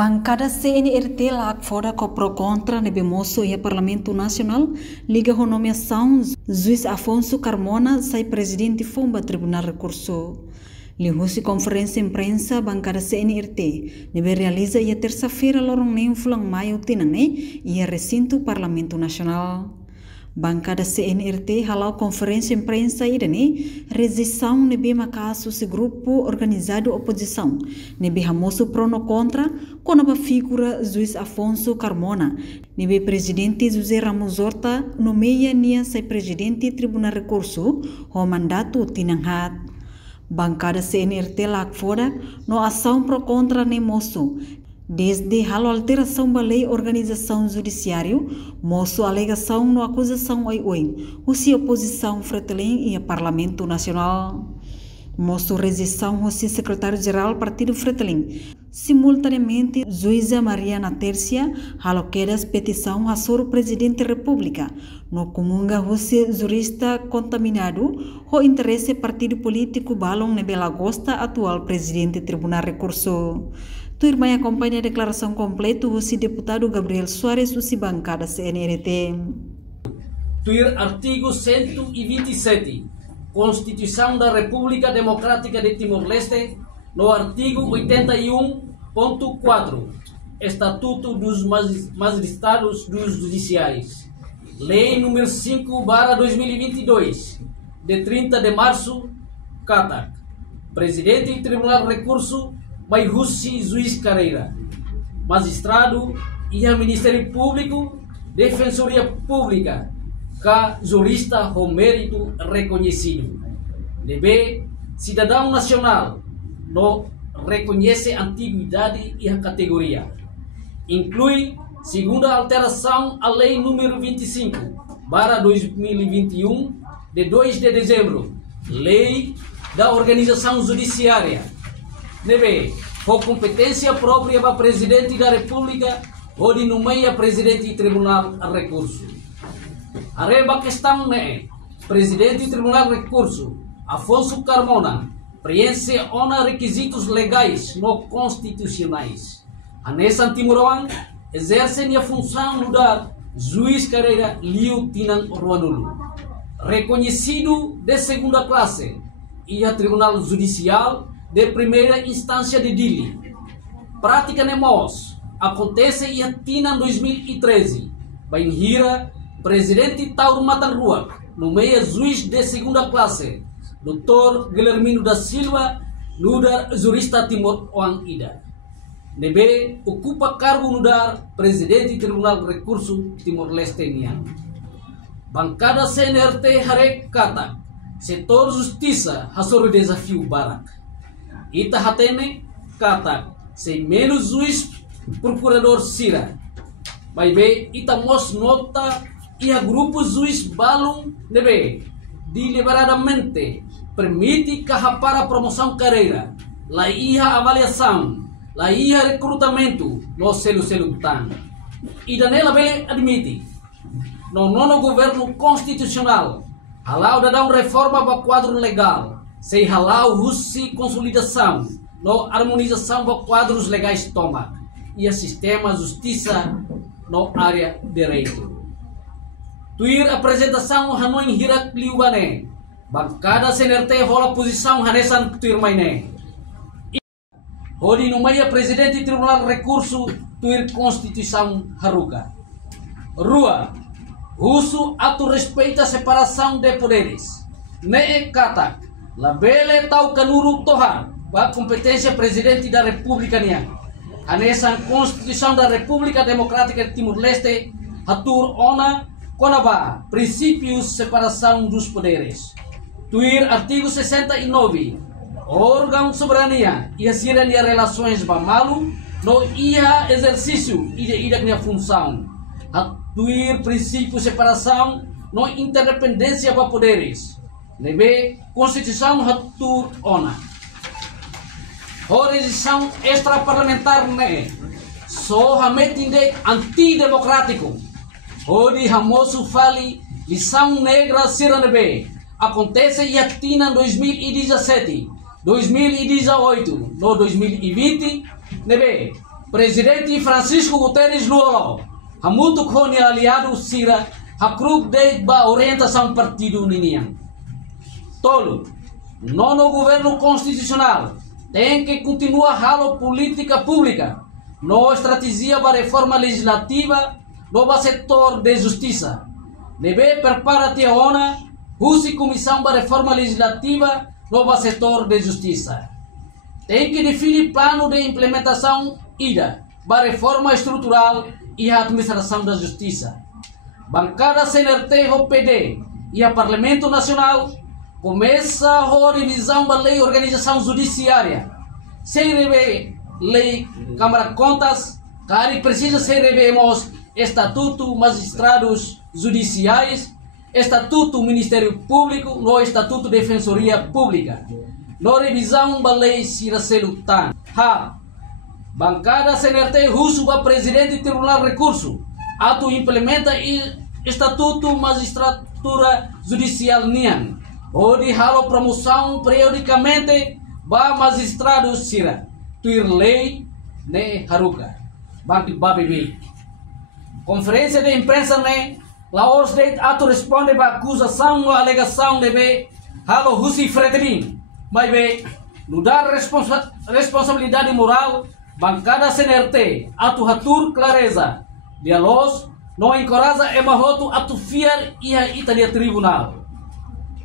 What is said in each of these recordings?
Bancada CNRT lá fora com pro contra nebe moço e Parlamento Nacional liga a nomeação Juiz Afonso Carmona sai presidente Fomba Tribunal Recurso. Lihusi conferência imprensa bancada CNRT nebe realiza a terça-feira lorong nem fulang maio tinane e recinto Parlamento Nacional. Bancada CNRT halau conferência imprensa irene resistão nebe makasu se grupo organizado oposição nebe hamoso prono contra konaba figura Juiz Afonso Carmona nebe presidente José Ramos Horta nomeia nia sai presidente Tribunal Recurso ho mandato tinanghat. Bancada CNRT lá fora no ação pro contra nem moço. Desde a alteração da lei organização judiciário, moço alegação no acusação oi, o se oposição fretelém e a Parlamento Nacional. Moço resistão o secretário-geral Partido Fretelém. Simultaneamente, juíza Mariana Tércia aloquedas petição a soro presidente da República, no comunga o jurista contaminado, o interesse partido político balão nebela Agosta, atual presidente Tribunal Recurso. Tu irmã acompanha a declaração completa o deputado Gabriel Soares, o bancada CNRT. Tuir artigo 127, Constituição da República Democrática de Timor-Leste, no artigo 81.4, Estatuto dos Magistrados dos Judiciais, Lei número 5/2022, de 30 de março, CATAC, Presidente do Tribunal Recurso, Maihussi Juiz Carreira, Magistrado e a Ministério Público, Defensoria Pública, jurista com mérito reconhecido. DB, cidadão nacional, não reconhece a antiguidade e a categoria. Inclui, segundo a alteração à Lei número 25/2021, de 2 de dezembro, Lei da Organização Judiciária. DB, com competência própria para Presidente da República ou de nomeia Presidente do Tribunal Recurso. A reba questão é, Presidente do Tribunal Recurso, Afonso Carmona, preenche os requisitos legais não constitucionais. A nessa Antimoruan, exerce a função no dar Juiz Carreira Liu Tinan Ruanulo, reconhecido de segunda classe, e a Tribunal Judicial de primeira instância de Dili. Prática nemos acontece em Tinan 2013, Bainhira, Presidente Tauro Matanruac, nomeia juiz de segunda classe, Dr. Guilhermino da Silva, nudar jurista Timor Oang Ida. Nebe ocupa cargo nudar Presidente do Tribunal Recurso Timor-Leste Nian. Bancada CNRT Harek Kata, Setor Justiça Hasor Desafio Barak. Ita hatene Kata, sem menos juiz procurador Sira. Baibe ita mos nota e a grupo juiz balum nebe deliberadamente permite para a promoção carreira, la ia avaliação, la ia recrutamento, no selo tan. E danela bele admite, no nono governo constitucional, halau da reforma para quadro legal, sem halau russi consolidação, no harmonização para quadros legais toma, e a sistema justiça no área direito. Tuir apresentação Hanoi Hirak Liubane, bancada CNRT rola posição Hanesan Tuir Maine. Hodi nomeia Presidente do Tribunal Recurso Tuir Constituição Haruka. Rua, Russo ato respeita a separação de poderes. Nee kata, labele tau kanuru tohan, ba competência Presidente da República Nian. Hanesan Constituição da República Democrática de Timor-Leste, Hatur Ona, Konaba, princípios de separação dos poderes. Tuir artigo 69, órgão soberania e a soberania relações bamalu no ia exercício e de minha função. Tuir princípio de separação no interdependência para poderes. Nebe Constituição Hatur Ona. Horizão extraparlamentar ne só hametinde antidemocrático. Odi hamoso fali lição negra siranebe acontece em Atina 2017, 2018, no 2020, nebe Presidente Francisco Guterres Luolo, hamutu koni aliado sira, hakruk de ba orientação partido ninian. Tolo, nono governo constitucional tem que continuar a política pública, no estratégia para reforma legislativa, no setor de justiça. Deve preparar-te a ONA, usi comissão para reforma legislativa, no setor de justiça. Tem que definir plano de implementação IDA para reforma estrutural e a administração da justiça. Bancada CNRT ou PD e a Parlamento Nacional começa a revisão da lei de organização judiciária. Sem rever lei Câmara de Contas, que precisa ser revemos Estatuto Magistrados Judiciais, Estatuto Ministério Público, no Estatuto Defensoria Pública. No revisão da lei Ciracelo Tan. Bancada CNRT russo para presidente do Tribunal Recurso. Ato implementa Estatuto Magistratura Judicial NIAN. Onde halo promoção periodicamente para magistrados Sira. Tuir lei ne haruka. Banki babibi. Conferência de imprensa ne Laos State ato responde para acusação ou alegação de be halo Russi Fredrin. Mas be no dar responsabilidade moral, bancada CNRT ato hatur clareza. Dialog não encoraja emahoto ato fiar e a Italia Tribunal.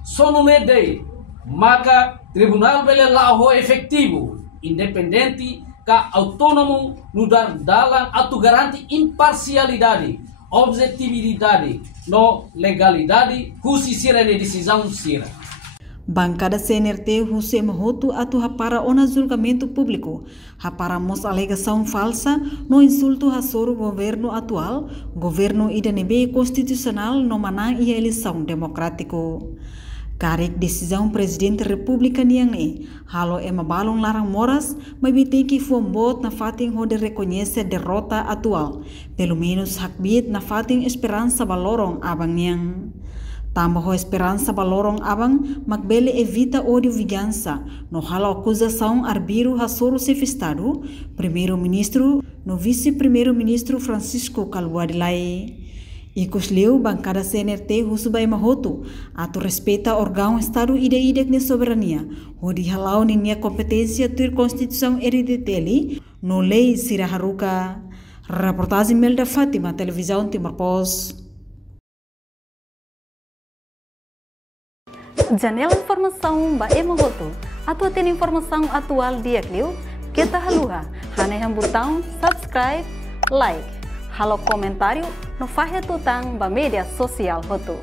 Só no meio de maka Tribunal bele lao efetivo, independente, ka autônomo no dar dalang ato garante imparcialidade, objetividade, no legalidade, justiça de decisão sira. Bancada CNRT José Mahoto atu para ona julgamento público, para mos alegação falsa no insulto a soro governo atual, governo IDNB constitucional no manang e eleição democrático. Karek decisão presidente República niang halo balong larang moras, mas tem que fombot na fating hode reconhece derrota atual, pelo menos hakbit na fating esperança balorong abang niang. Tambah esperança balorong abang magbele evita ódio vingança, no halo acusação arbiro hasoro sefistado, primeiro-ministro no vice-primeiro-ministro Francisco Calbuadilai. Ikusleu bancada CNRT Husubay Mahoto, ato respeita órgão Estado ide-idek ni soberania, hodi halau ni nia kompetência tur Constituição hereditele, no lei sira haruka. Reportagem Melda Fátima, Televisão Timor Post. Janela informação ba Mahoto, ato tem informação atual dia kliu, kita haluha, haneham botão subscribe, like. Halo comentário no Fahia Tutang ba media sosial Hoto.